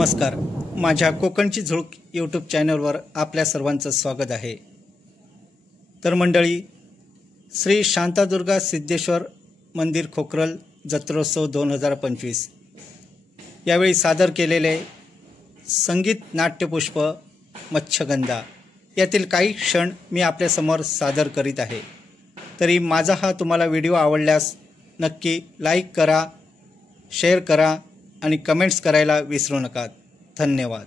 नमस्कार, माझ्या कोकणची झुळूक यूट्यूब चॅनलवर आपल्या सर्वांचं स्वागत आहे। तर मंडळी, श्री शांतादुर्गा सिद्धेश्वर मंदिर खोकरल जत्रोत्सव 2025 यावेळी सादर केलेले संगीत नाट्यपुष्प मच्छगंधा यातील काही क्षण मी आपल्यासमोर सादर करीत आहे। तरी माझा हा तुम्हाला व्हिडिओ आवडल्यास नक्की लाईक करा, शेअर करा आणि कमेंट्स करायला विसरू नका। धन्यवाद।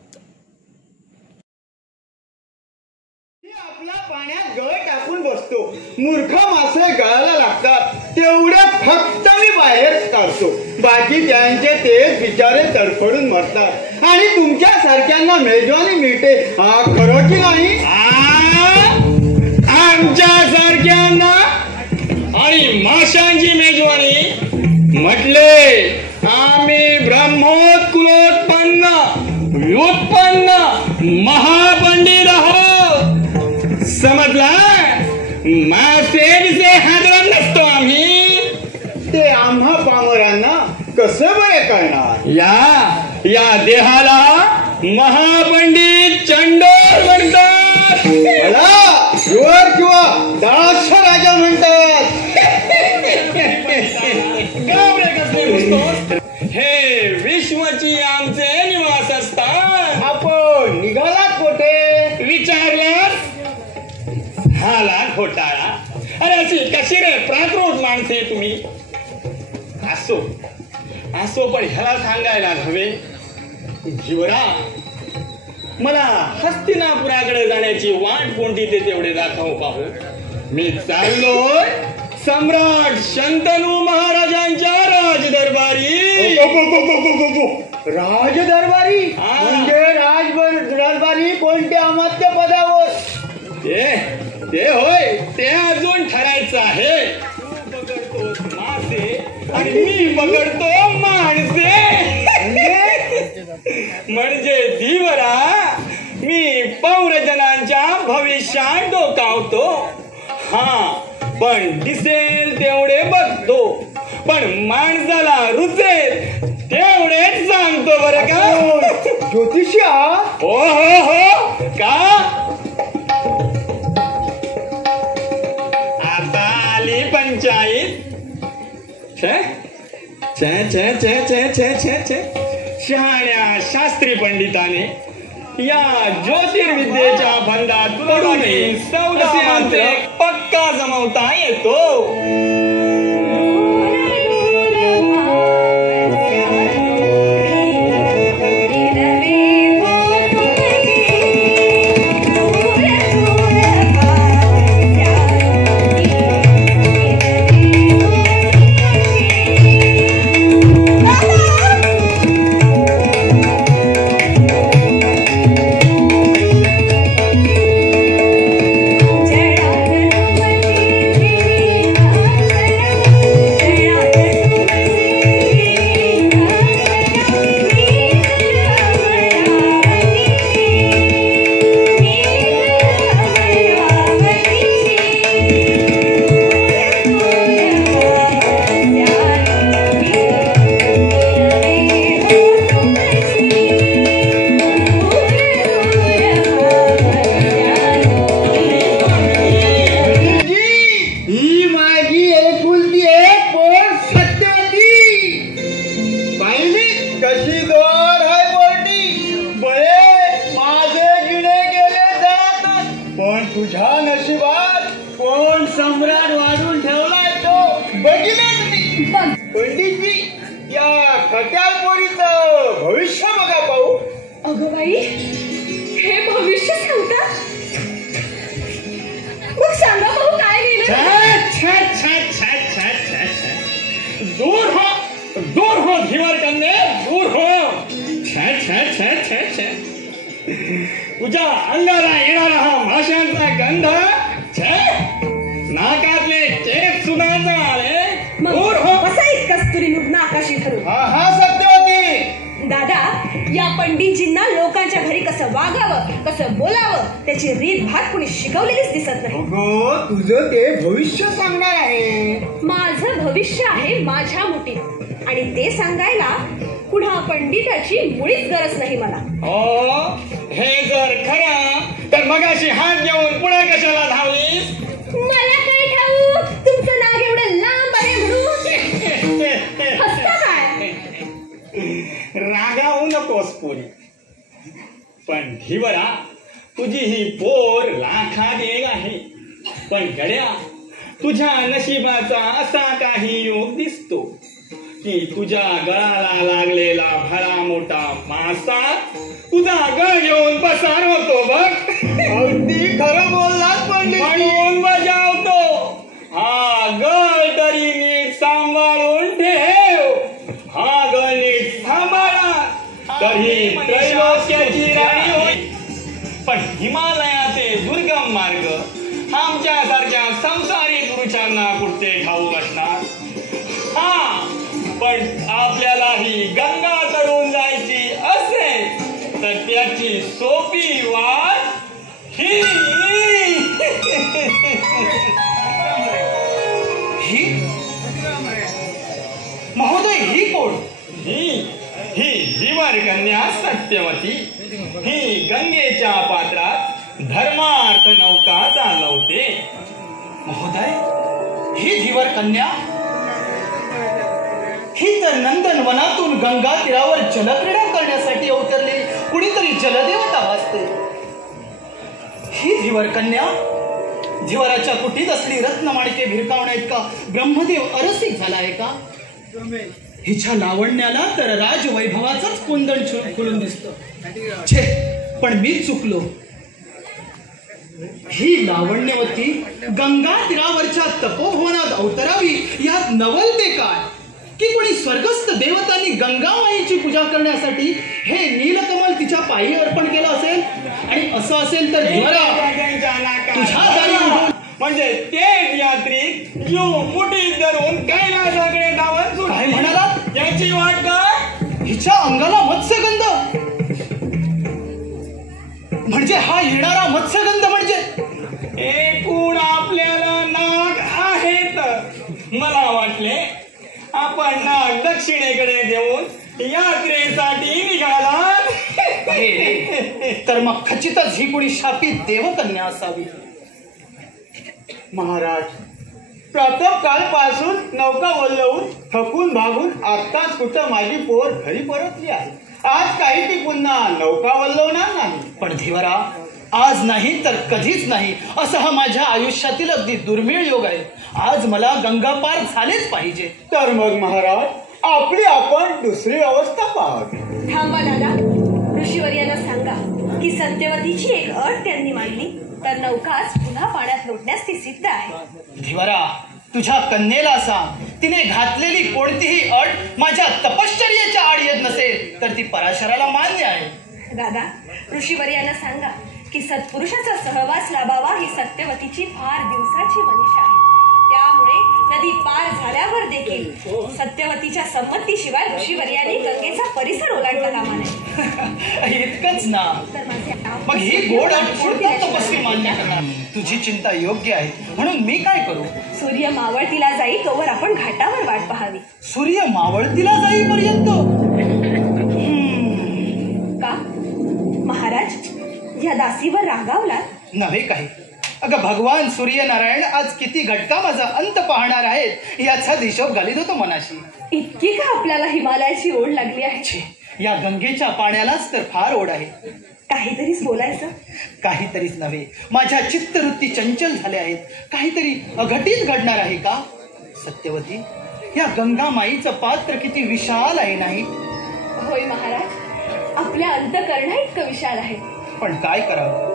आपल्या पाण्यात गळ टाकून बसतो, मूर्ख मासे गळाला लागतात तेवढे फक्त मी बाहेर काढतो, बाकी त्यांचे तेच बिचारे तडफडून मरतात आणि तुमच्या सारख्यांना मेजवानी मिळते। हा खरं की नाही? आमच्या सारख्यांना आणि माशांची मेजवानी म्हटले आम्ही ब्रह्मोत्कुलोत्पन्न व्युत्पन्न महापंडित आहोत, समजला? मासे हादरत नसतो आम्ही, ते आम्हा पामरांना कसं बरे करणार? या देहाला महापंडित चंडोर म्हणतात, किंवा दाक्ष राजा म्हणतात। हे विश्वची आमचे निवासस्थान। आपण निघालात कोठे विचारल्यास झाला घोटाळा। अरे अशी कशी रे प्राकृत माणसे तुम्ही? असो पण ह्याला सांगायला हवे, जीवरा मला हस्तिनापुराकडे जाण्याची वाट कोणती ते तेवढे दाखव पाहू। मी चाललोय सम्राट शंतनू महाराजांच्या राजदरबारी। राजदरबारी म्हणजे राजदरबारी कोणत्या अमात्य पदावर? ते होय, ते अजून ठरायचं आहे। तू पकडतोस मासे आणि मी पकडतो माणसे, म्हणजे धीवरा मी पौरजनांच्या भविष्यात डोकावतो। पण दिसेल तेवढे बघतो, पण माणसाला रुचेल तेवढेच सांगतो बरं का ज्योतिषा? हो का? आता आली पंचायत। शहाण्या शास्त्री पंडिताने या ज्योतिर्विद्येच्या बंधात पडून सौदा मात्र पक्का जमवता येतो। तुझ्या नशिबात कोण सम्राट वाढून ठेवलाय तो बघितलं? पंडितजी, या खट्याळ पोरीचं भविष्य बघा पाहू। अगं बाई, हे भविष्य सांगतात? मग सांगा पाहू काय लिहिलं? दूर हो धीवर कन्ये, दूर हो। तुझ्या अंगाला येणारा हा माशांचा गंध, नाकातले केस सुनाचा आले, दूर हो। कसा कस्तुरी नुग्न आकाशी धरून सत्यवती दादा, या पंडितजींना लोकांच्या घरी कसं वागावं, कसं बोलावं त्याची रीत भात कुणी शिकवलेलीच दिसत नाही। तुझं ते भविष्य सांगणार आहे। माझं भविष्य आहे माझ्या मुठीत आणि ते सांगायला पुन्हा पंडिताची मुळीच गरज नाही मला. हो, हे जर खरं तर मगाशी हात घेऊन पुन्हा कशाला धावलीस? मला काय ठाऊक तुमचं नाक एवढं लांब आहे म्हणून. हसता काय? रागावू नकोस पोरी, पण धीवरा तुझी ही पोर लाखात एक आहे. पण गड्या, तुझ्या नशिबाचा असा काही योग दिसतो की तुझ्या गळाला लागलेला भला मोठा मासा तुझा गळ घेऊन पसार होतो बघ. अगदी खरं बोललात पंडित. म्हणून बजावतो, हा गळ तरी नीट सांभाळून ठेव. हा गळ नीट सांभाळा तर ही त्रैलोक्याची राणी होईल. पण हिमालयाचे दुर्गम मार्ग आमच्यासारख्या संसारी पुरुषांना कुठे ठाऊक असणार. हा, पण आपल्यालाही गंगा तरून जायची असेल तर त्याची सोपी वाट ही. महोदय, ही कोण? ही धीवर कन्या सत्यवती. ही गंगेच्या पात्रात धर्मार्थ नौका चालवते. महोदय, ही धीवर कन्या? ही तर नंदन वनातून गंगा तीरावर जलक्रीडा करण्यासाठी अवतरली कुणीतरी जलदेवता भासते. ही धीवर कन्या धीवराच्या कुटीत असली रत्नमाणिके भिरकावण्यात का ब्रह्मदेव अरसिक झाला आहे का? हिच्या लावण्याला तर राजवैभवाचाच कोंदण खुलून दिसतं. छे, पण मी चुकलो. ही लावण्यवती गंगा तीरावरच्या तपोभवनात अवतरावी यात नवलते काय की कोणी स्वर्गस्थ देवतांनी गंगामाईची पूजा करण्यासाठी हे नीलकमल तिच्या पायी अर्पण केलं असेल. आणि असं असेल तर तुझ्या दारी उठून म्हणजे ते यात्रिक मुठीत धरून कैलासाकडे धावत सुटले. काय म्हणाला? याची वाट काय? हिच्या अंगाला मत्स्यगंध, म्हणजे हा येणारा मत्स्यगंध म्हणजे एकूण आपल्याला नाग आहेत. मला वाटले आपण नाग दक्षिणेकडे देऊन यात्रेसाठी निघाला. तर मग खचितच ही कोणी शापित देवकन्या असावी. महाराज, प्रातःकाळपासून नौका वल्लवून थकून भागून आत्ताच कुठं माझी पोर घरी परतली आहे. आज काही ती पुन्हा नौका वल्लवणार नाही. पण धीवरा, आज नाही तर कधीच नाही असं हा माझ्या आयुष्यातील अगदी दुर्मिळ योग आहे. आज मला गंगा पार झालेच पाहिजे. तर मग महाराज, आपली आपण दुसरी अवस्था पाहावी. थांबा दादा, ऋषीवर्यांना सांगा की सत्यवतीची एक अट त्यांनी मांडली तर नौकाच पुन्हा पाण्यात लोटण्यास ती सिद्ध आहे. धीवरा, तुझ्या कन्येला सांग, तिने घातलेली कोणतीही अट माझ्या तपश्चर्येच्या आड येत नसेल तर ती पराशराला मान्य आहे. दादा, ऋषीवर्यांना सांगा की सत्पुरुषाचा सहवास लाभावा ही सत्यवतीची फार दिवसाची मनीषा आहे. त्यामुळे नदी पार झाल्यावर देखील सत्यवतीच्या संमतीशिवाय ऋषीवर्यांनी गंगेचा परिसर ओलांडला कामा नये. इतकंच ना, तर माझे मग ही गोड अट कोणत्या तपस्वी मान्य करणार? तुझी चिंता योग्य आहे, म्हणून मी काय करू? सूर्य मावळतीला जाई तोवर आपण घाटावर वाट पाहावी. सूर्य मावळतीला जाईपर्यंत? का महाराज, या दासीवर रागावलात? नव्हे काही. अगं, भगवान सूर्यनारायण आज किती घटका माझा अंत पाहणार आहेत याचा हिशोब घालीत होतो मनाशी. इतकी का आपल्याला हिमालयाची ओढ लागली आहे? छे, या गंगेच्या पाण्यालाच तर फार ओढ आहे. काहीतरीच बोलायचं. काहीतरीच नव्हे, माझ्या चित्तवृत्ती चंचल झाल्या आहेत. काहीतरी अघटित घडणार आहे का? सत्यवती, या गंगामाईचं पात्र किती विशाल आहे नाही? होय महाराज, आपल्या अंतकरणा इतकं विशाल आहे. पण काय करावं?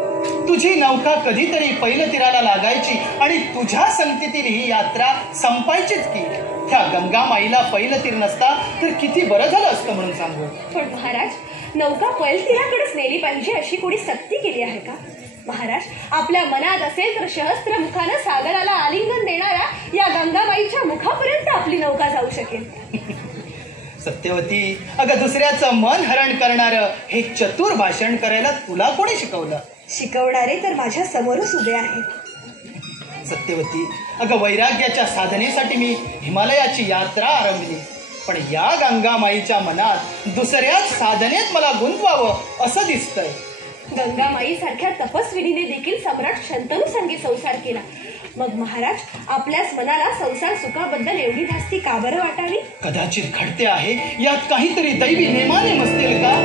तुझी नौका कधीतरी पहिलं तीराला लागायची आणि तुझ्या संगतीतील ही यात्रा संपायचीच की. त्या गंगामाईला पहिलं तीर नसता तर किती बरं झालं असतं म्हणून सांगू. पण महाराज, नौका पैलतीराकडेच नेली पाहिजे अशी कोणी सक्ती केली आहे का? महाराज, आपल्या मनात असेल तर सहस्त्र मुखानं सागराला आलिंगन देणाऱ्या या गंगाबाईच्या मुखापर्यंत आपली नौका जाऊ शकेल. सत्यवती, अगं, दुसऱ्याचं मन हरण करणारं हे चतुर भाषण करायला तुला कोणी शिकवलं? शिकवणारे तर माझ्या समोरच उभे आहेत. सत्यवती, अगं, वैराग्याच्या साधनेसाठी मी हिमालयाची यात्रा आरंभली. पण या गंगामाईच्या मनात दुसऱ्याच साधनेत मला गुंतवावं असं दिसतंय. गंगामाई सारख्या तपस्विनीने देखील सम्राट शंतनू संगी संसार केला. मग महाराज, आपल्याच मनाला संसार सुखाबद्दल एवढी धास्ती का बरं वाटावी? कदाचित घडते आहे यात काहीतरी दैवी नेमाने मसतील का?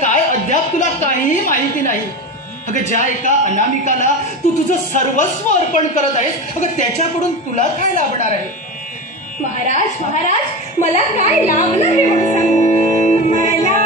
काय अद्याप तुला काहीही माहिती नाही. अगं, ज्या एका अनामिकाला तू तुझं सर्वस्व अर्पण करत आहेस, अगं त्याच्याकडून तुला काय लाभणार आहे? महाराज, महाराज, मला काय लाभलं हे म्हणून सांगू. मला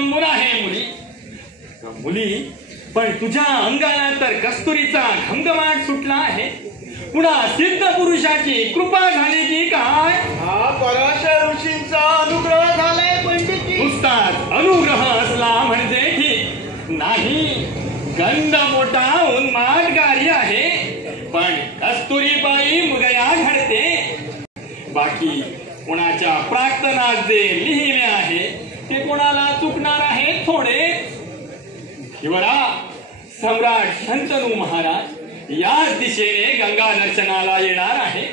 अवलंबून आहे मुली. मुली, पण तुझ्या अंगाला तर कस्तुरीचा घमघमाट सुटला आहे. पुन्हा सिद्ध पुरुषाची कृपा झाली की काय? हा पराशर ऋषींचा अनुग्रह झालाय पंडितजी. नुसताच अनुग्रह असला म्हणजे ठीक नाही. गंध मोठा उन्मादकारी आहे, पण कस्तुरीबाई मुगया घडते. बाकी कोणाच्या प्रार्थनात जे लिहिले आहे ते कोणाला चुकणार आहे थोडे. शिवरा, सम्राट शंतनू महाराज याच दिशेने गंगा दर्शनाला येणार आहे.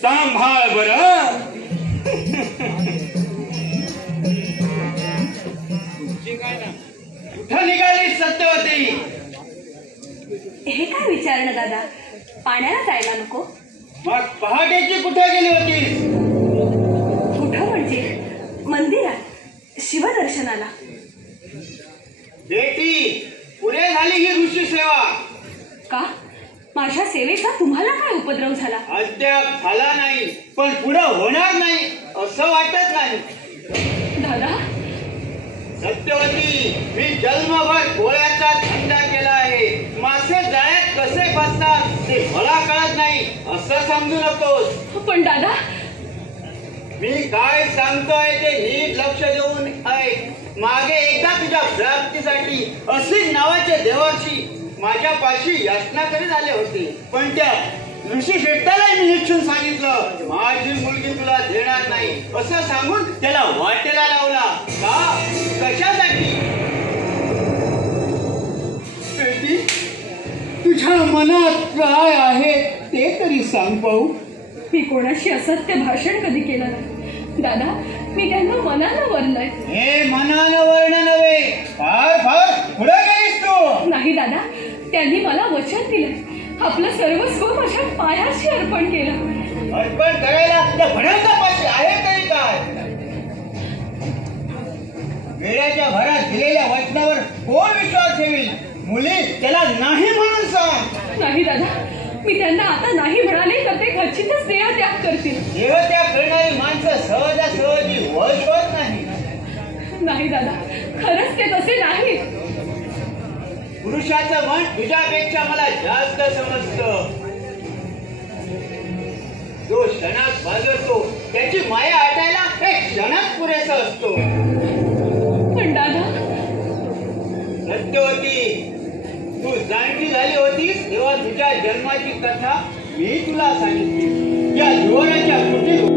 सांभाळ बरं. कुठं निघाली सत्यवती? हे काय विचारणं दादा, पाण्याला जायला नको? मग पहाटेची कुठे गेली होती? कुठं म्हणजे? मंदिरात, शिवदर्शनाला. बेटी, पुढे झाली ही ऋषी सेवा. का? माझ्या सेवेचा तुम्हाला काय उपद्रव झाला? अद्याप झाला नाही, पण पुढे होणार नाही असं वाटत नाही. दादा, सत्यवती, मी जन्मभर पोळ्याचा धंदा केला आहे. मासे जाळ्यात कसे फसतात ते मला कळत नाही असं समजू नकोस. पण दादा, मी काय सांगतोय ते नीट लक्ष देऊन ऐक. मागे एकदा तुझ्या प्राप्तीसाठी असीम नावाचे देवर्षी माझ्या पाशी याचना करीत आले होते, पण त्या ऋषी शेट्टालाही मी निश्चून सांगितलं माझी मुलगी तुला देणार नाही असं सांगून त्याला वाटेला लावला. का? कशासाठी? बेटी, तुझ्या मनात काय आहे ते तरी सांग पाहू. मी कोणाशी असत्य भाषण कधी केलं नाही दादा. मी त्यांना मनानं वरलंय. हे मनानं वर्ण नव्हे, फार फार पुढे गेलीस तू. नाही दादा, त्यांनी मला वचन दिलं, आपलं सर्वस्व माझ्या पायाशी अर्पण केलं. अर्पण करायला त्या भड्यांचा पाशी आहे तरी काय? वेळाच्या भरात दिलेल्या वचनावर कोण विश्वास ठेवील? मुली, त्याला नाही म्हणून सांग. नाही दादा, मी त्यांना आता नाही म्हणाले तर ते खचितच देहत्याग करतील. देहत्याग करणारी माणसं सहजासहजी वश होत नाही. नाही दादा, खरंच ते तसे नाही. पुरुषाचं मन तुझ्यापेक्षा मला जास्त समजतं. जो क्षणात भाजवतो त्याची माया हटायला एक क्षणात पुरेसा असतो. पण दादा, सत्यवती, तू जाणती झाली होतीस तेव्हा तुझ्या जन्माची कथा मी तुला सांगितली. या युवराच्या कुटीत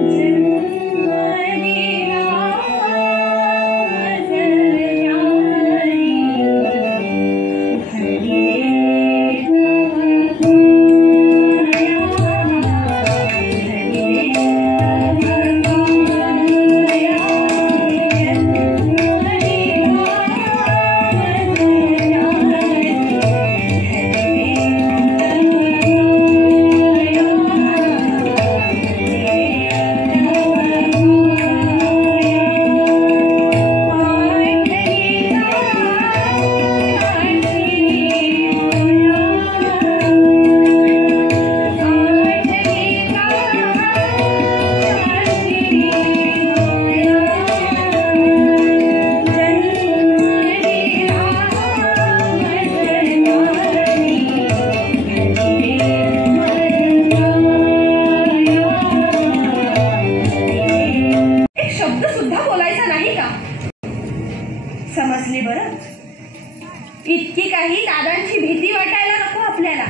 इतकी काही दादांची भीती वाटायला नको आपल्याला.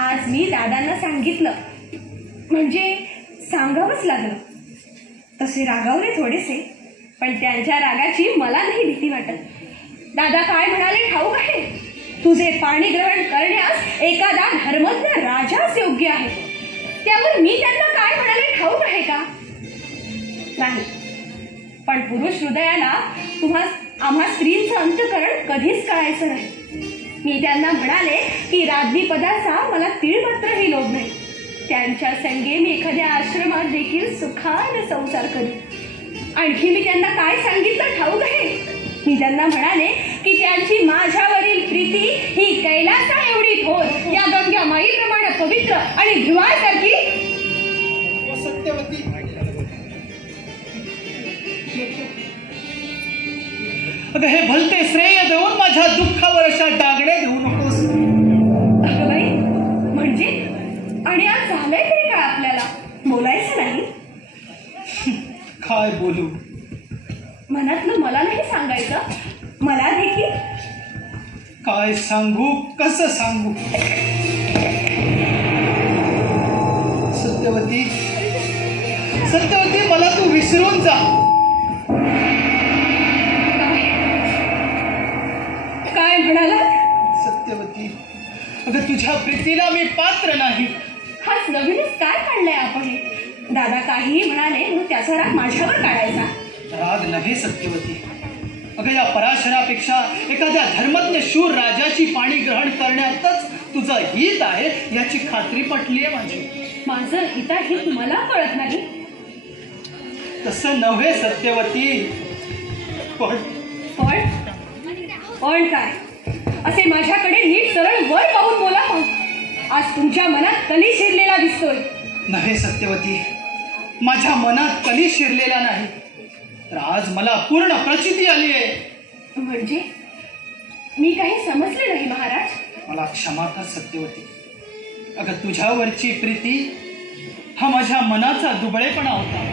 आज मी दादांना सांगितलं म्हणजे सांगावंच लागलं. तसे रागावले थोडेसे, पण त्यांच्या रागाची मला नाही भीती वाटत. दादा काय म्हणाले ठाऊक आहे? तुझे पाणी ग्रहण करण्यास एखादा धर्मज्ञ राजाच योग्य आहे. त्यावर मी त्यांना काय म्हणाले ठाऊक आहे का? नाही. पण पुरुष हृदयाला आम्हा स्त्रींचं अंतःकरण कधीच कळायचं नाही. मी त्यांना म्हणाले की राज्ञी पदाचा मला तीळ मात्रही लोभ नाही. त्यांच्या संगे मी एखाद्या आश्रमात देखील सुखाने संसार करीन. आणखी मी त्यांना काय सांगितलं ठाऊक आहे? मी त्यांना म्हणाले की त्यांची माझ्यावरील प्रीती ही कैलासा एवढी थोर, या गंगा माईप्रमाणे पवित्र आणि ध्रुवासारखी. सत्यवती, अगं हे भलते श्रेय देऊन माझ्या दुःखावर अशा डागड्या देऊ नकोस. अगं बाई, म्हणजे आणि आज झालंय तरी काय आपल्याला बोलायचं नाही? काय बोलू? मनातलं मला नाही सांगायचं, मला देखील. काय सांगू, कसं सांगू? सत्यवती, सत्यवती, मला तू विसरून जा. काय म्हणालात? सत्यवती, अगं तुझ्या प्रीतीला मी पात्र नाही. हाच नवीनच काय काढलंय आपण? दादा काहीही म्हणाले म्हणून त्याचा राग माझ्यावर काढायचा? राग नव्हे सत्यवती. अगं या पराशरापेक्षा एखाद्या धर्मज्ञ शूर राजाची पाणी ग्रहण करण्यातच तुझं हित आहे याची खात्री पटली आहे माझी. माझं हिताहित मला कळत नाही? तसं नव्हे सत्यवती. पण पण पण काय? असे माझ्याकडे नीट सरळ वर पाहून बोला मग. आज तुमच्या मनात कली शिरलेला दिसतोय. नव्हे सत्यवती, माझ्या मनात कली शिरलेला नाही, तर आज मला पूर्ण प्रचिती आली आहे. म्हणजे मी काही समजले नाही महाराज. मला क्षमा कर सत्यवती. अगं तुझ्यावरची प्रीती हा माझ्या मनाचा दुबळेपणा होता.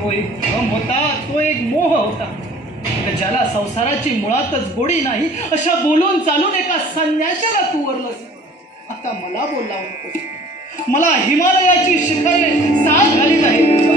तो एक भ्रम होता, तो एक मोह होता. ज्याला संसाराची मुळातच गोडी नाही अशा बोलून चालून एका संन्याशाला तू वरलंस. आता मला बोलला नको. मला हिमालयाची शिखरे साथ घालीत आहे.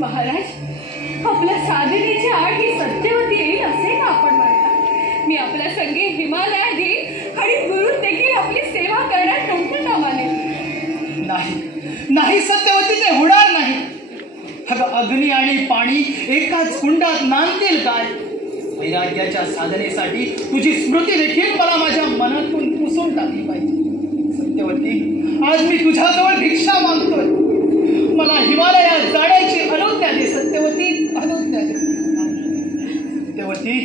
महाराज, आपल्या साधनेच्या आड ही सत्यवती येईल असे का आपण म्हणता? मी आपल्या संगी हिमालयात येईल आणि गुरु देखील आपली सेवा करण्यात नव्हतं कामाने. नाही नाही सत्यवती, ते होणार नाही. अग्नी आणि पाणी एकाच कुंडात नांदतील काय? वैराग्याच्या साधनेसाठी तुझी स्मृती देखील मला माझ्या मनातून पुसून टाकली पाहिजे. सत्यवती, आज मी तुझ्याजवळ भिक्षा मागतोय. मला हिमालयात जाण्याची अनुज्ञा दे सत्यवती, अनुज्ञा दे. सत्यवती,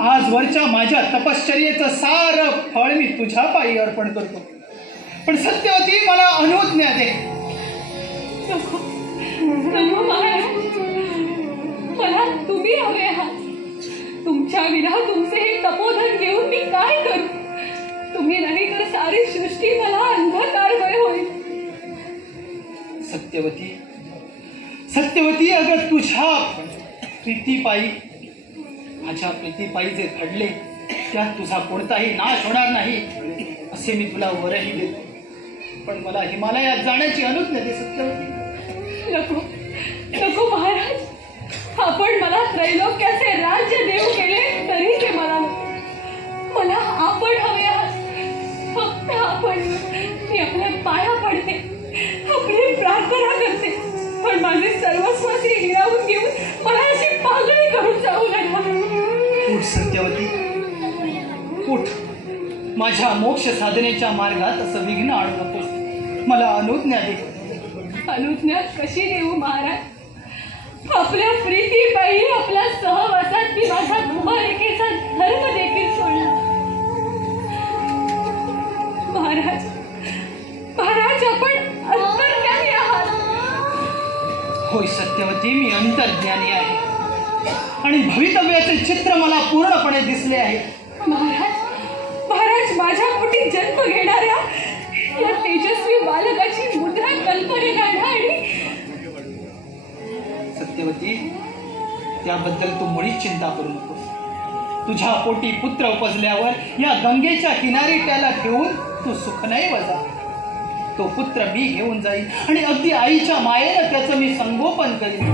आजवरच्या माझ्या तपश्चर्येचं सारं फळ मी तुझ्या पायी अर्पण करतो. पण सत्यवती, मला अनुज्ञा दे. नको महाराज, मला तुम्ही हवे आहात. तुमच्या विना तुमचे हे तपोधन घेऊन मी काय करू? तुम्ही नाही तर सारी सृष्टी मला अंधकारमय होईल. सत्यवती, सत्यवती, अगं तुझ्या प्रीतीपायी, माझ्या प्रीतीपायी जे घडले त्यात तुझा कोणताही नाश होणार नाही असे मी तुला वरही देतो. पण मला हिमालयात जाण्याची अनुज्ञा दे सत्यवती. नको नको महाराज, आपण मला त्रैलोक्याचे राज्य देव केले तरी ते मला मला आपण हवे आहात. फक्त आपण. मी आपल्या पाया पडते, आपली प्रार्थना करते. पण माझे सर्वस्व ते हिरावून घेऊन मला अशी पागळी करून जाऊ नका. उठ सत्यवती, उठ, माझ्या मोक्ष साधनेच्या मार्गात असं विघ्न आणू नकोस. मला अनुज्ञा दे. अनुज्ञा कशी देऊ महाराज? आपल्या प्रीतीपायी आपल्या सहवासात मी माझा कुमारिकेचा धर्म देखील सोडला. महाराज, महाराज आपण अंतर्ज्ञानी आहात. होय सत्यवती, मी अंतर्ज्ञानी आहे आणि भवितव्याचे चित्र मला पूर्णपणे दिसले आहे. महाराज, महाराज माझ्या पोटी जन्म घेणाऱ्या या तेजस्वी बालकाची मुद्रा कल्पनेला आणि सत्यवती, त्याबद्दल तू मुळीच चिंता करू नकोस. तुझ्या पोटी पुत्र उपजल्यावर या गंगेच्या किनारी त्याला ठेवून तू सुख नाही वजा. तो पुत्र मी घेऊन जाईल आणि अगदी आईच्या मायेनं त्याचं मी संगोपन करीन.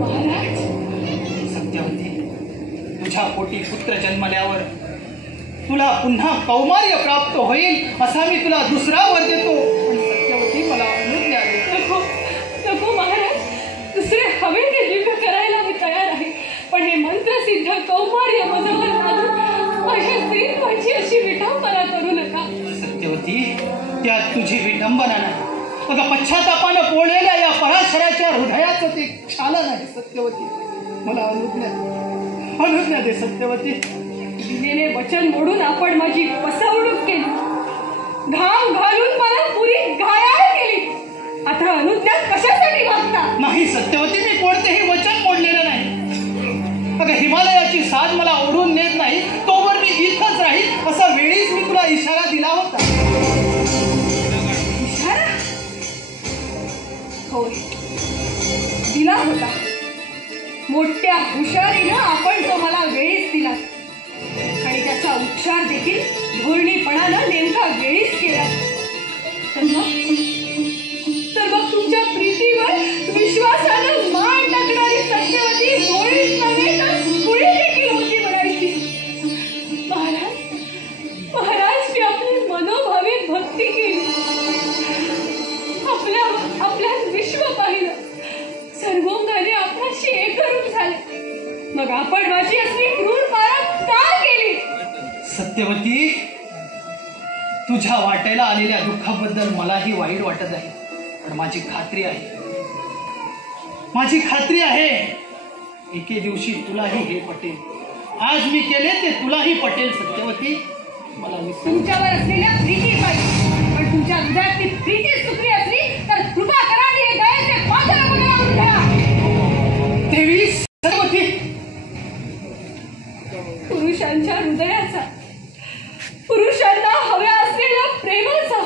महाराज, सत्यवती, तुझ्या पोटी पुत्र जन्मल्यावर तुला पुन्हा कौमार्य प्राप्त होईल असा मी तुला दुसरा वर देतो. सत्यवती, मला अनुज्ञा दे. नको नको महाराज, दुसरे हवे ते दिव्य करायला मी तयार आहे, पण हे मंत्रसिद्ध कौमार्य मजवर घालून माझ्या स्त्रीत्वाची अशी विडंबना करू नका. सत्यवती, त्यात तुझी विडंबना नाही. अगं, पश्चातापानं पोळलेल्या या पराशराच्या हृदयाचं ते क्षालन आहे. सत्यवती, मला अनुज्ञा दे. सत्यवती, दिलेले वचन मोडून आपण माझी फसवणूक केली, घाम घालून मला पुरी घायाळ केली. आता अनुज्ञा कशासाठी मागता? नाही सत्यवती, मी कोणतेही वचन मोडलेलं नाही. अगं, हिमालयाची साथ मला ओढून नेत नाही तोवर मी इथंच राहील असा वेळीच मी तुला इशारा दिला होता. इशारा? होय, दिला होता. मोठ्या हुशारीनं आपण तो मला वेळीच दिला आणि त्याचा उच्चार देखील धोरणीपणानं नेमका वेळीच केला. तर मग तुमच्या प्रीतीवर विश्वासानं मान टाकणारी सत्यवती भोळीच नव्हे तर भोळी देखील होती म्हणायची. महाराज, महाराज, मी आपली मनोभावे भक्ती केली, आपल्यात विश्व पाहिलं, सर्वोंगाने आपल्याशी एकरूप झाले, मग आपण माझी असली क्रूर मारा का केली? सत्यवती, तुझ्या वाटेला आलेल्या दुःखाबद्दल मलाही वाईट वाटत आहे, पण माझी खात्री आहे एके दिवशी तुलाही हे पटेल. आज मी केले ते तुलाही पटेल. सत्यवती, मला तुमच्यावर असलेल्या प्रीती पाहिजे, पण तुमच्या हृदयातली प्रीती सुखी असली तर कृपा करा आणि हे दयेचे पात्र लावून घ्या. देवी सत्यवती, पुरुषांच्या हृदयाचा, पुरुषांना हव्या असलेल्या प्रेमाचा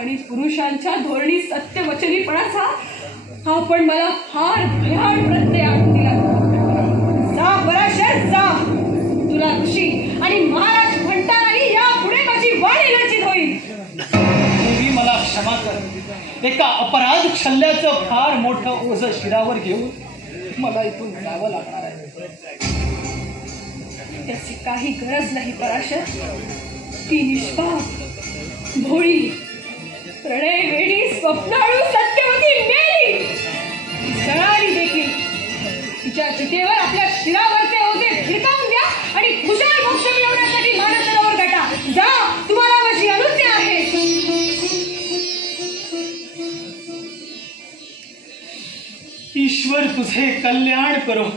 आणि पुरुषांच्या धोरणी सत्यवचनीपणाचा आपण मला फार भयान प्रत्यय आणून दिला. जा पराशर जा, तुला ऋषी आणि महाराज म्हणतानाही यापुढे माझी वाणी लज्जित होईल. देवी, मला क्षमा कर. एका अपराध छल्ल्याचं फार मोठं ओझं शिरावर घेऊन मला इथून जावं लागणार आहे. त्याची काही गरज नाही पराशर. ती निष्पाप, भोळी, प्रणय वेडी, स्वप्नाळू सत्यवती मेली, जळाली देखील. तिच्या चितेवर आपल्या शिरावरचे ओझे भिडकावून द्या आणि कुशल मोक्ष मिळवण्यासाठी मानसरोवर गाठा. जा, तुम्हाला माझी अनुज्ञा आहे. ईश्वर तुझे कल्याण करो.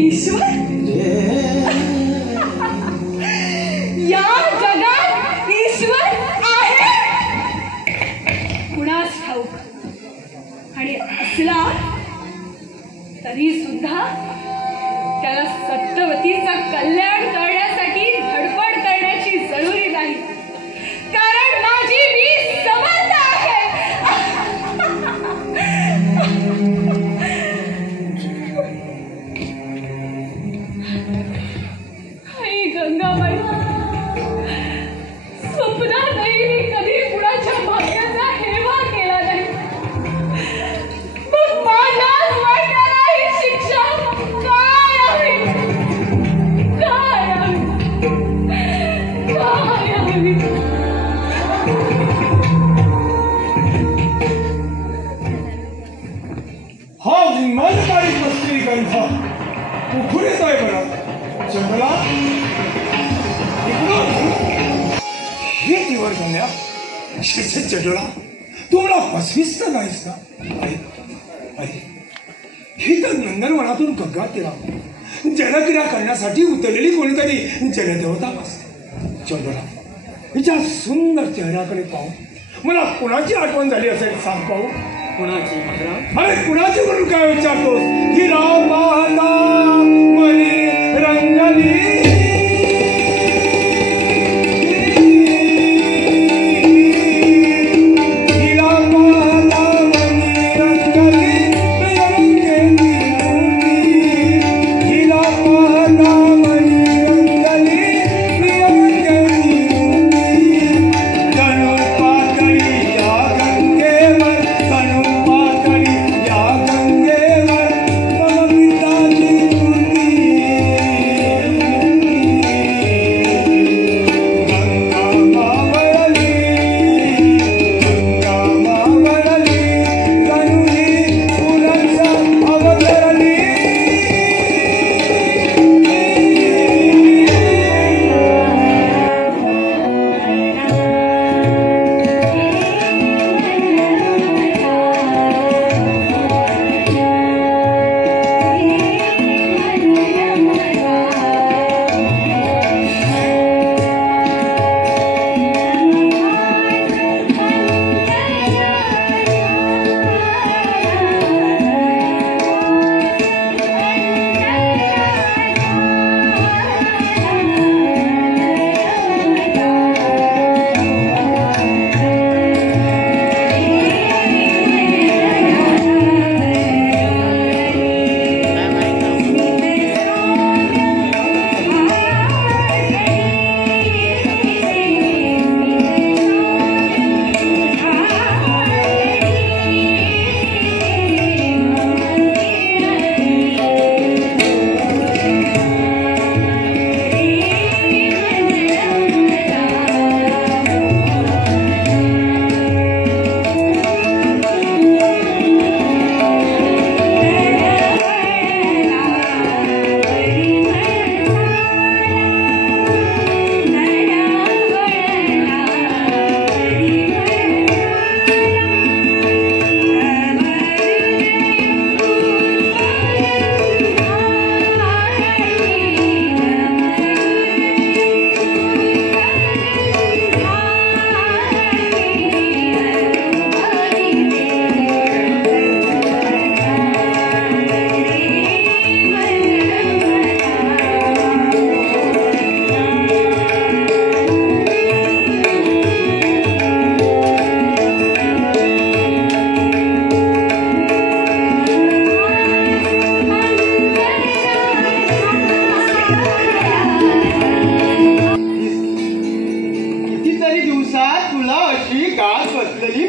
ईश्वर, या जगात ईश्वर आहे कुणास ठाऊक, आणि असला तरी सुद्धा त्याला सत्यवतीचं कल्याण करण्यासाठी धडपड करण्याची जरुरी नाही, कारण माझी मी समर्थ आहे. आई गंगाबाई, स्वप्नातही मी कधी कुणाच्या भाग्याचा हेवा केला नाही, मग माझ्याच वाईटाला ही शिक्षा काय आहे? काय हा विमानकारी बसलेली गंध कुठून येत आहे बरं? जंगलात हे दिवर झाल्या चटोळा तू मला फसवीस तर नाहीस का? ही तर नंदनवनातून गंगा तीरावर जलक्रीडा करण्यासाठी उतरलेली कोणीतरी जलदेवता असते. चंद्रा हिच्या सुंदर चेहऱ्याकडे पाहून मला कुणाची आठवण झाली असेल सांग पाहू. कुणाची महाराज? अरे कुणाची म्हणून काय विचारतोस? की राव पाहता मनी रंगली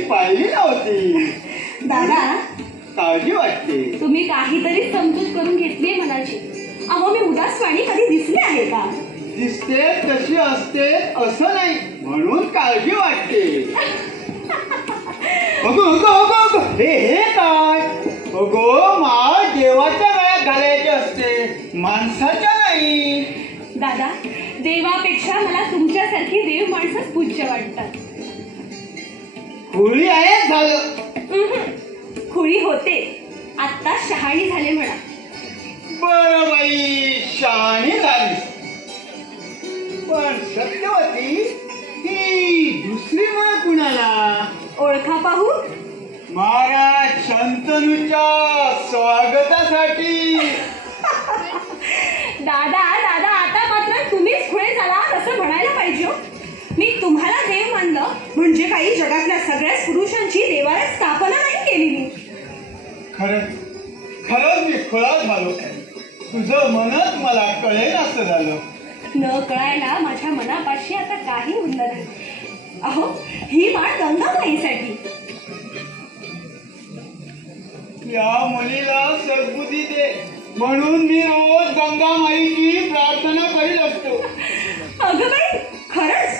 पाहिली नव्हती. दादा काळजी वाटते. तुम्ही काहीतरी समजूत करून घेतलीये मनाची. अहो मी उदासवाणी कधी दिसले आहे का? दिसते तशी असते असं नाही म्हणून काळजी वाटते. अगो अगो अगो अगो हे काय? अगो माळ देवाच्या गळ्यात घालायचे असते माणसाच्या नाही. दादा देवापेक्षा मला तुमच्यासारखी देव माणसंच पूज्य वाटतात. खुळी आहे झालं. खुळी होते आत्ता शहाणी झाले म्हणा. बरं बाई शहाणी झाली. पण सत्यवती ही दुसरी माळ कुणाला? ओळखा पाहू. महाराज शंतनूच्या स्वागतासाठी. दादा दादा आता मात्र तुम्हीच खुळे झाला असं म्हणायला पाहिजे. मी तुम्हाला देव मानलं म्हणजे काही जगातल्या सगळ्याच पुरुषांची देवाला स्थापना नाही केली मी. खरंच मी खुळा झालो. तुझं मनच मला कळेल असं झालं. न कळायला माझ्या मनापाशी आता काही उरलं नाही. अहो ही माळ गंगामाईसाठी. या मुलीला सद्बुद्धी दे म्हणून मी रोज गंगामाईची प्रार्थना करीत असतो. अगं बाई खरंच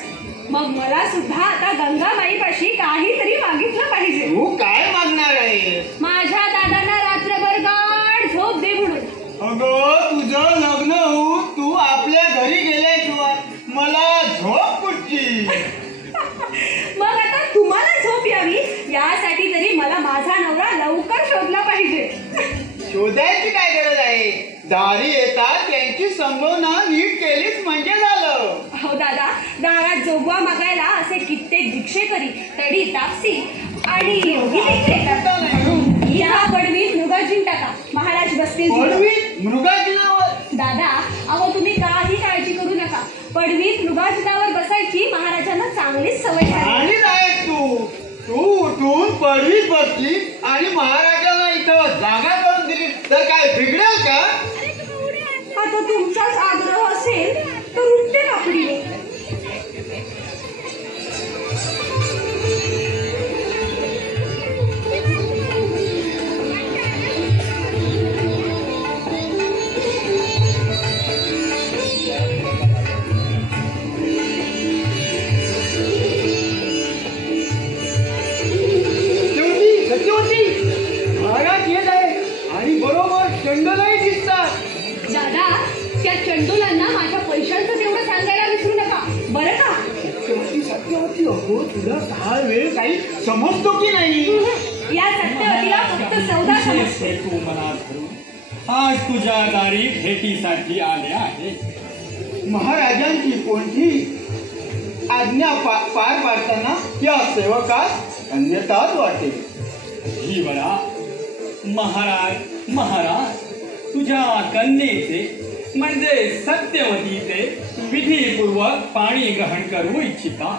मला सुद्धा आता गंगामाईपाशी काहीतरी मागितलं पाहिजे. तू काय मागणार आहे? माझ्या दादांना रात्रभर गाढ झोप दे म्हणून. अगं तुझं लग्न होऊन तू आपल्या घरी गेल्याशिवाय मला झोप कुठची? मग आता तुम्हाला झोप यावी यासाठी तरी मला माझा नवरा लवकर शोधला पाहिजे. शोधायची काय गरज आहे? दारी येतात त्यांची संभावना नीट केलीच म्हणजे झालं. हो दादा, दारात जोगवा मागायला असे कित्येक भिक्षेकरी, तडी तापसी आणि योगी देखील येतात. या पडवीत मृगाजीन टाका, महाराज बसतील. पडवीत मृगाजीनावर? दादा अहो तुम्ही काही काळजी करू नका. पडवीत मृगाजीनावर बसायची महाराजांना चांगलीच सवय झाली. आणि नाही तू उठून पडवीत बसली आणि महाराजांना इथं जागा करून दिली तर काय बिघडेल का? आता तुमचाच आग्रह असेल तर उठते कापडी. महाराज येत आहे आणि बरोबर चंडोलाही दिसतात. दादा त्या चंडोलांना माझ्या पैशांचं तेवढं सांगायला विसरू नका बरं का? सत्यवती अगो तुला काळ वेळ काही समजतो की नाही? या सत्यवतीला फक्त सौदा समजते. तू मनात धरून आज तुझ्या दारी भेटीसाठी आले आहे. महाराजांची कोणती आज्ञा पार पाडताना या सेवकास अन्यताच वाटेल. ही बरा महाराज तुझ्या कन्येचे म्हणजे सत्यवतीचे विधीपूर्वक पाणी ग्रहण करू इच्छिता.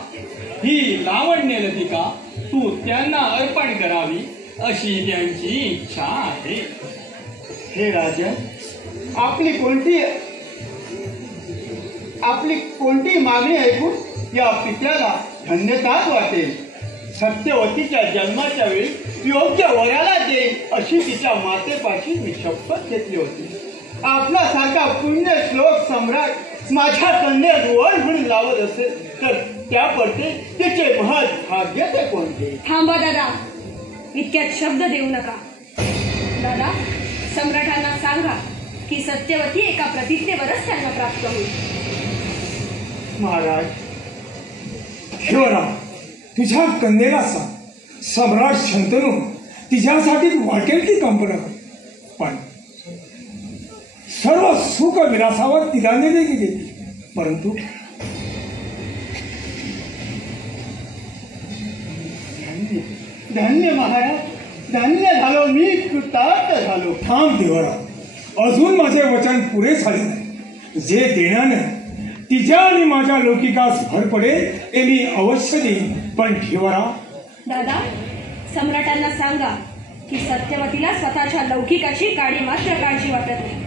ही लावण्य लतिका तू त्यांना अर्पण करावी अशी त्यांची इच्छा आहे. हे राजन, आपली कोणती मागणी ऐकून या पित्याला धन्यताच वाटेल. सत्यवतीच्या जन्माच्या वेळी योग्य वराला देईल अशी तिच्या मातेपाशी मी शपथ घेतली होती. आपल्यासारखा पुण्य श्लोक सम्राट माझ्या कन्यात वर म्हणून लावत असेल तर त्यापडते तिचे महत् भाग्य ते कोणते? थांबा दादा, इतक्यात शब्द देऊ नका. दादा सम्राटांना सांगा की सत्यवती एका प्रतिज्ञेवरच त्यांना प्राप्त होईल. महाराज शिवराम, तुझ्या कन्येला सांग सम्राट शंतनू तिच्यासाठी वाटेल ती कंपना कर, पण सर्व सुख विलासावर तिला देण्याची देते. परंतु धन्य महाराज, धन्य झालो मी, कृतार्थ झालो. थांब देवरा, अजून माझे वचन पुरे झाले नाही. जे देण्याने तिच्या आणि माझ्या लौकिकास भर पडेल ते मी अवश्य देईन. पण ठेवरा दादा, सम्राटांना सांगा की सत्यवतीला स्वतःच्या लौकिकाची काळी मात्र काळजी वाटत नाही.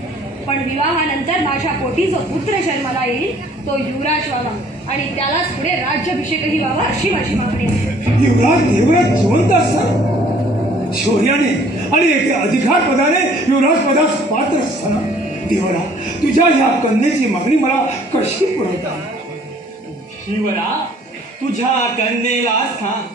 पण विवाहानंतर माझ्या पोटी जो पुत्र जन्माला येईल तो युवराज व्हावा आणि त्यालाच पुढे राज्याभिषेकही व्हावा अशी माझी मागणी आहे. युवराज देवराज जिवंत असताना, शौर्याने आणि एके अधिकार पदाने युवराज पदास पात्र असताना देवरा तुझ्या ह्या कन्येची मागणी मला कशी पुरवता? शिवरा, तुझ्या कन्येला सांग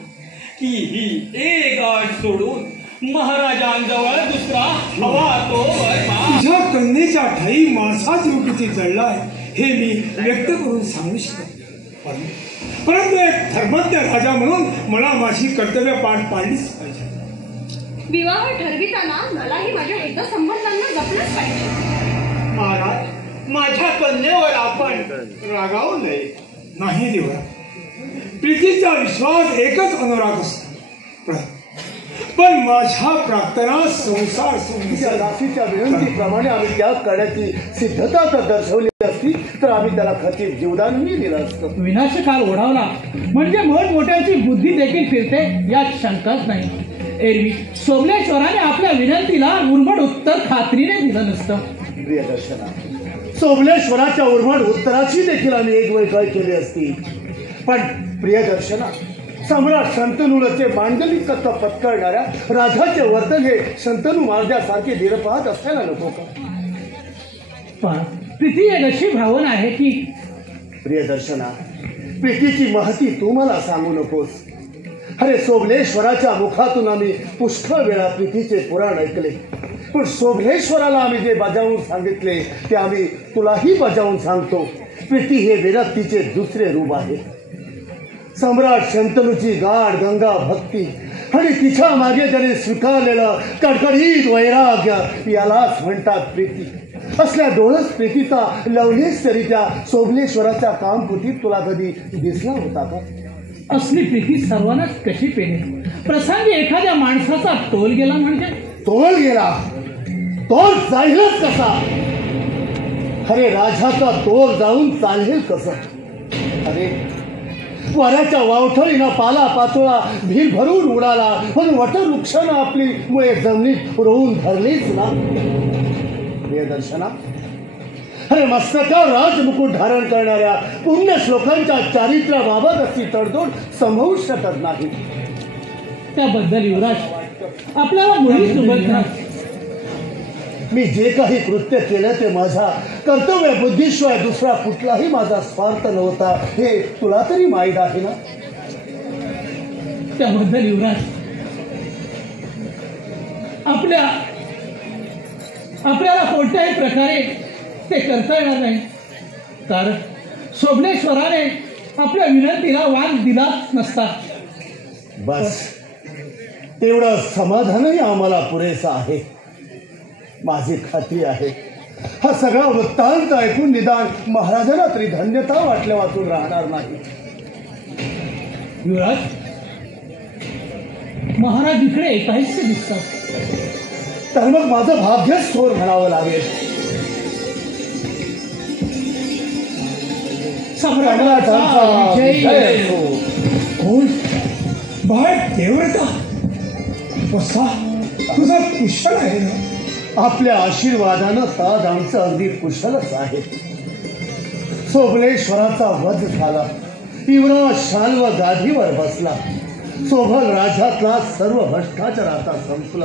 की ही एक अट सोडून महाराजांजवळ दुसरा हवा तो तुझ्या कन्येच्या ठाई माझा जीव किती जळला आहे हे मी व्यक्त करून सांगू शकतो. परंतु एक धर्मज्ञ राजा म्हणून मला माझी कर्तव्य पार पाडलीच पाहिजे. विवाह ठरविताना मलाही माझ्या हितसंबंधांना जपलंच पाहिजे. महाराज, माझ्या कन्येवर आपण रागावू नये. नाही देवरा, प्रीतीचा विश्वास एकच अनुराग असतो. पण माझ्या प्रार्थना संसार तिच्या दासीच्या विनंतीप्रमाणे आम्ही त्या करण्याची सिद्धता जर दर्शवली असती तर आम्ही त्याला खचित जीवदानही दिलं असतं. विनाशकाल ओढावला म्हणजे मोठमोठ्यांची बुद्धी देखील फिरते यात शंकाच नाही. एरवी सोमलेश्वराने आपल्या विनंतीला उर्मट उत्तर खात्रीने दिलं नसतं. प्रियदर्शना, सोमलेश्वराच्या उर्मट उत्तराची देखील आम्ही एक वेळ कळ केली असती. पण प्रियदर्शना, सम्राट शंतनूचे मांडलिकत्व पत्करणाऱ्या राजाचे वर्तन हे शंतनू महाराजासारखे निरपराध असायला नको का? पण प्रीती एक अशी भावना आहे की प्रियदर्शना, प्रीतीची महती तू मला सांगू नकोस. अरे सोबलेश्वराच्या मुखातून आम्ही पुष्कळ वेळा प्रीतीचे पुराण ऐकले, पण सोबलेश्वराला आम्ही जे बजावून सांगितले ते आम्ही तुलाही बजावून सांगतो. प्रीती हे विरक्तीचे दुसरे रूप आहे. सम्राट शंतनूची गाढ गंगा भक्ती आणि तिच्या मागे त्याने स्वीकारलेलं कडकडीत वैराग्य यालाच म्हणतात प्रीती. असल्या डोळस प्रीतीचा लवलेस तरी त्या सोबलेश्वराच्या कामकुटीत तुला कधी दिसला होता का? असली प्रीती सर्वांनाच कशी पेणे. प्रसंगी एखाद्या माणसाचा तोल गेला म्हणजे तोल गेला, तोल जाईलच कसा? अरे राजाचा तोल जाऊन चालेल कसं? अरे वाऱ्याच्या वावठळीनं पाला पाचोळा भीर भरून उडाला, पण वटवृक्षानं आपली मुळे जमिनीत रोवून धरलीच ना. प्रियदर्शना, अरे मस्तकावर राजमुकुट धारण करणाऱ्या पुण्य श्लोकांच्या चारित्र्याबाबत अशी तडजोड संभवू शकत नाही. त्याबद्दल युवराज आपल्याला मुळीच उभं नाही. मी जे काही कृत्य केलं ते माझ्या कर्तव्य बुद्धीशिवाय दुसरा कुठलाही माझा स्वार्थ नव्हता, हे तुला तरी माहीत आहे ना. त्याबद्दल युवराज आपल्याला कोणत्याही प्रकारे ते करता येणार नाही, कारण सोबलेश्वराने आपल्या विनंतीला वाद दिलाच नसता. बस तेवढं समाधानही आम्हाला पुरेसं आहे. माझी खात्री आहे हा सगळा वृत्तांत ऐकून निदान महाराजांना तरी धन्यता वाटल्या वाचून राहणार नाही. युवराज, महाराज इकडे एकाहीच दिसतात, तर मग माझं भाग्यच थोर म्हणावं लागेल. सम्राटाचा विजय हो. कोण? बाळ देवव्रता, बसा, तुझा कुशल आहे ना? आपल्या आशीर्वादानं ताज आमचं अगदी कुशलच आहे. सोबलेश्वराचा वध झाला, युवराज शाल्व गादीवर बसला, सोबल राज्यातला सर्व भ्रष्टाचार आता संपला.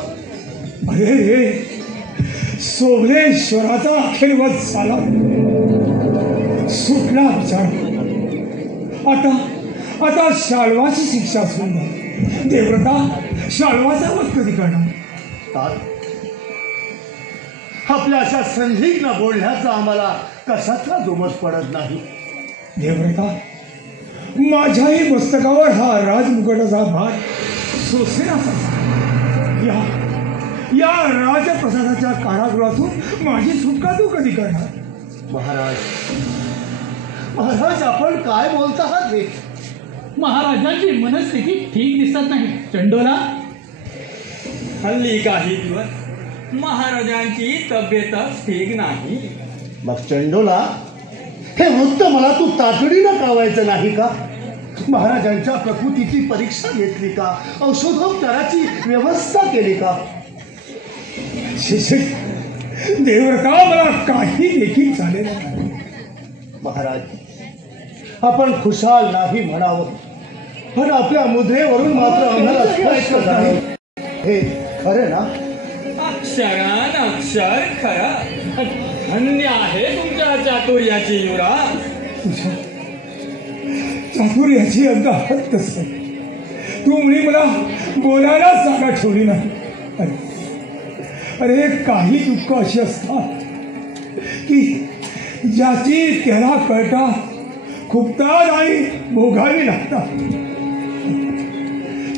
अरे सोबलेश्वराचा अखेर वध झाला, सुटला विचार. आता शाल्वाची शिक्षा सुरू. देवव्रता, शाल्वाचा वध कधी करणार? आपल्या अशा संदिग्ध बोलण्याचा आम्हाला कशाचा जुमत पडत नाही. देवव्रता, माझ्याही मस्तकावर हा राजमुकुटाचा भार सोसेनाचा. या राजप्रसादाच्या कारागृहातून माझी सुटका तू कधी करणार? महाराज आपण काय बोलता आहात? हे महाराजांची मनस्थिती ठीक दिसत नाही. चंडोला, हल्ली काही दिवस महाराजांची तब्येतच ठीक नाही. मग चंडोला, हे वृत्त मला तू तातडीनं कळवायचं नाही का? महाराजांच्या प्रकृतीची परीक्षा घेतली का? औषधोपचाराची व्यवस्था केली का? देवव्रता, मला काही देखील चालेल नाही. महाराज, आपण खुशाल नाही म्हणावं, पण आपल्या मुद्रेवरून मात्र आम्हाला स्पष्ट झालं हे खरं ना? अक्षरान अक्षर खरा. धन्य आहे तुमच्या चातुर्याची युवराज. तुझ्या चातुर्याची अगदी हद्दच आहे. तू मुली मला बोलायला जागा ठेवली नाही. अरे काही दुःख अशी असतात की ज्याची त्याला कळता खुपतात आणि भोगावी लागतात.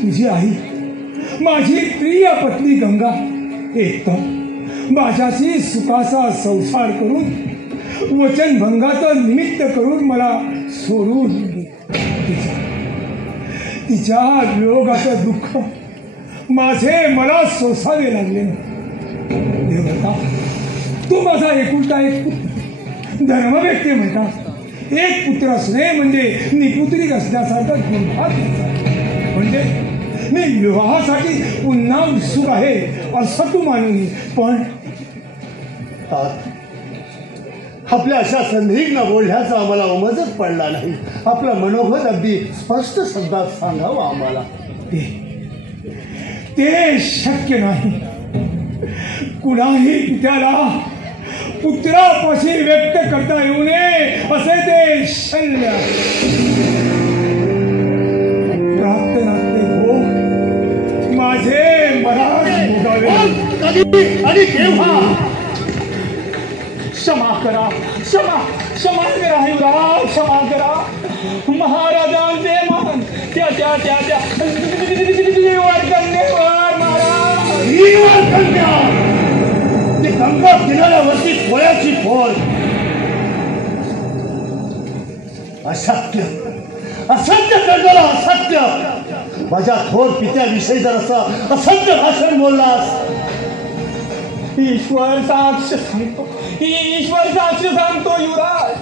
तुझी आई, माझी प्रिय पत्नी गंगा, एक तर माझ्याशी सुखाचा संसार करून वचनभंगाचं निमित्त करून मला सोडून तिच्या वियोगाचं दुःख मला सोसावे लागले. देवता, तू माझा एकुलता एक पुत्र, धर्मव्यक्ती म्हणतात. एक पुत्र असणे म्हणजे निपुत्रिक असण्यासारखं दुर्भाग्य. म्हणजे मी विवाहासाठी पुन्हा उत्सुक आहे असं तू मानून, पण आपल्या अशा संदिग्ध बोलण्याचा आम्हाला उमजच पडला नाही. आपलं मनोगत अगदी स्पष्ट शब्दात सांगावं आम्हाला. ते शक्य नाही. कुणाही पित्याला पुत्रापाशी व्यक्त करता येऊ नये असे ते शल्य. कधी आणि केव्हा? क्षमा करा, क्षमा करा युवराज, क्षमा करा. महाराजांचे मान त्या कन्येवर महाराज. वीरवर कन्या, ती गंगा किनाऱ्यावरती पोळ्याची पोळ. अशक्य, असत्य चंडोला, असत्य. माझ्या थोर पित्याविषयी जर असं असत्य भाषण बोललास, ईश्वर साक्ष सांगतो युवराज.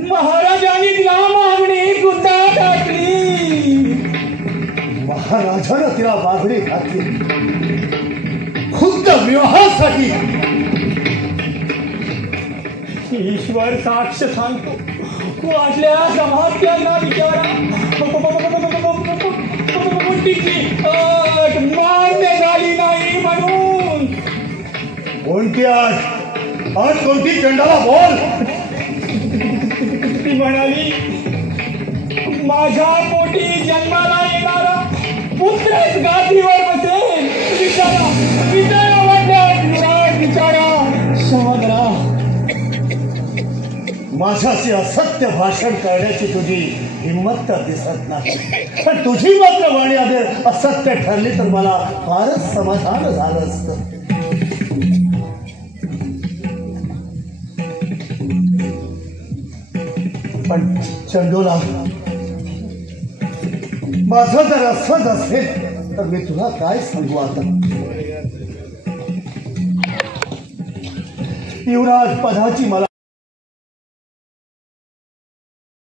महाराजांनी तिला मागणी सुद्धा टाकली. महाराजानं तिला मागणी घातली खुद्द विवाहासाठी. ईश्वर साक्ष सांगतो, वाटल्या समात्यांना विचारा. तिची अट मान्य झाली नाही म्हणून. कोणती अट? अट कोणती? चंडाला बोल. ती म्हणाली, माझ्या पोटी जन्माला येणारा पुत्रच गादीवर बसेल. विचारा वाटल्या, विचारा. क्षमा करा. माझ्याशी असत्य भाषण करण्याची तुझी हिंमत तर दिसत नाही, पण तुझी मात्र वाणी अगर असत्य ठरली तर मला फारच समाधान झालं असतं. पण चंडोला, माझं जर असंच असेल तर मी तुला काय सांगू आता. युवराज पदाची मला